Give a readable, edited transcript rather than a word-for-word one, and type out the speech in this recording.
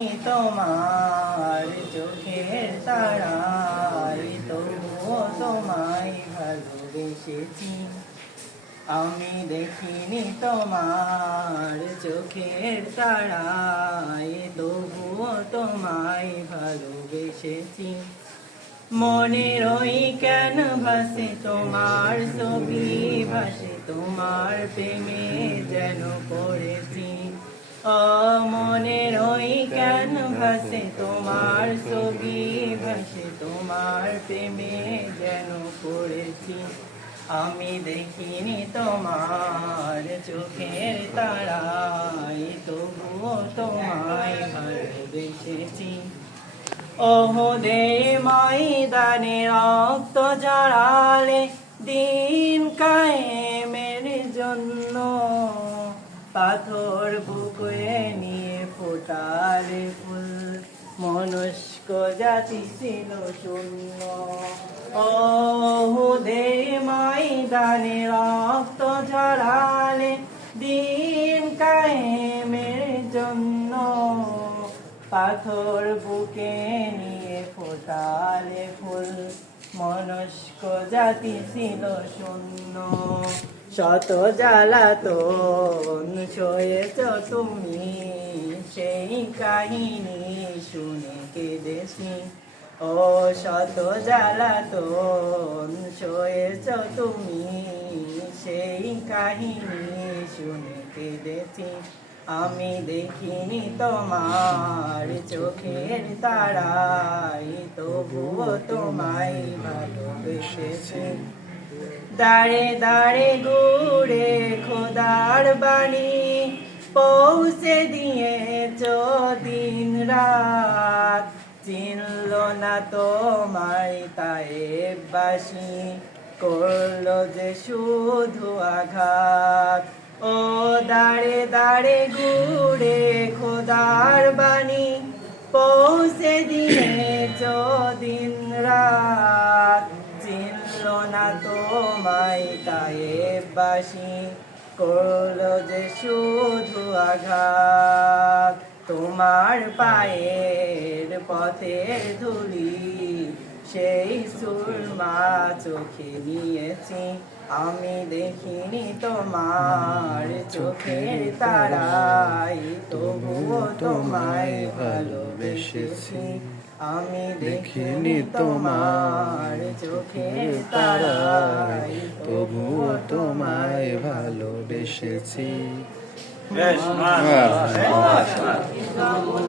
তোমার চোখের তারায় তবুও তোমায় ভালোবেসেছি। আমি দেখিনি তোমার চোখের তারায় তবুও তোমায় ভালোবেসেছি। মনের ওই ক্যানভাসে তোমার ছবি ভাসে, তোমার প্রেমে যেন পড়েছি। মনের ওই ক্যানভাসে তোমার ছবি ভাসে, তোমার প্রেমে যেন পড়েছি। আমি দেখিনি তোমার চোখের তারায় তবুও তোমায় ভালোবেসেছি। ওহুদের ময়দানে রক্ত ঝরালে দিন কায়েমের জন্য, পাথর বুকে নিয়ে ফোটালে ফুল, মনুষ্ক জাতি ছিল শূন্য। ওহুদের ময়দানে রক্ত ঝরালে দিন কায়েমের জন্য, পাথর বুকে নিয়ে ফোটালে ফুল, মনুষ্ক জাতি ছিল শূন্য। শত জ্বালাতন সয়েছ তুমি, সেই কাহিনী শুনে কেঁদেছি। ও শত জ্বালাতন সয়েছ তুমি, সেই কাহিনী শুনে কেঁদেছি। আমি দেখিনি তোমার চোখের তারায় তবুও তোমায় ভালোবেসেছি। দাঁড়ে দাঁড়ে ঘুরে খোদার বাণী পৌঁছে দিয়েছ দিন রাত, চিনল না তোমায় তায়েববাসী, করলো যে শুধু আঘাত। ও দাঁড়ে দাঁড়ে ঘুরে খোদার বাণী পৌঁছে দিয়েছ দিন রাত, চিনল না তোমায় তায়েববাসী, করলো যে শুধু আঘাত। তোমার পায়ের পথের ধুলি সেই সুরমা চোখে নিয়েছি। আমি দেখিনি তোমার চোখের তারায় তবুও তোমায় ভালোবেসেছি। আমি দেখিনি তোমার চোখের তারায় তবুও তোমায় ভালোবেসেছি।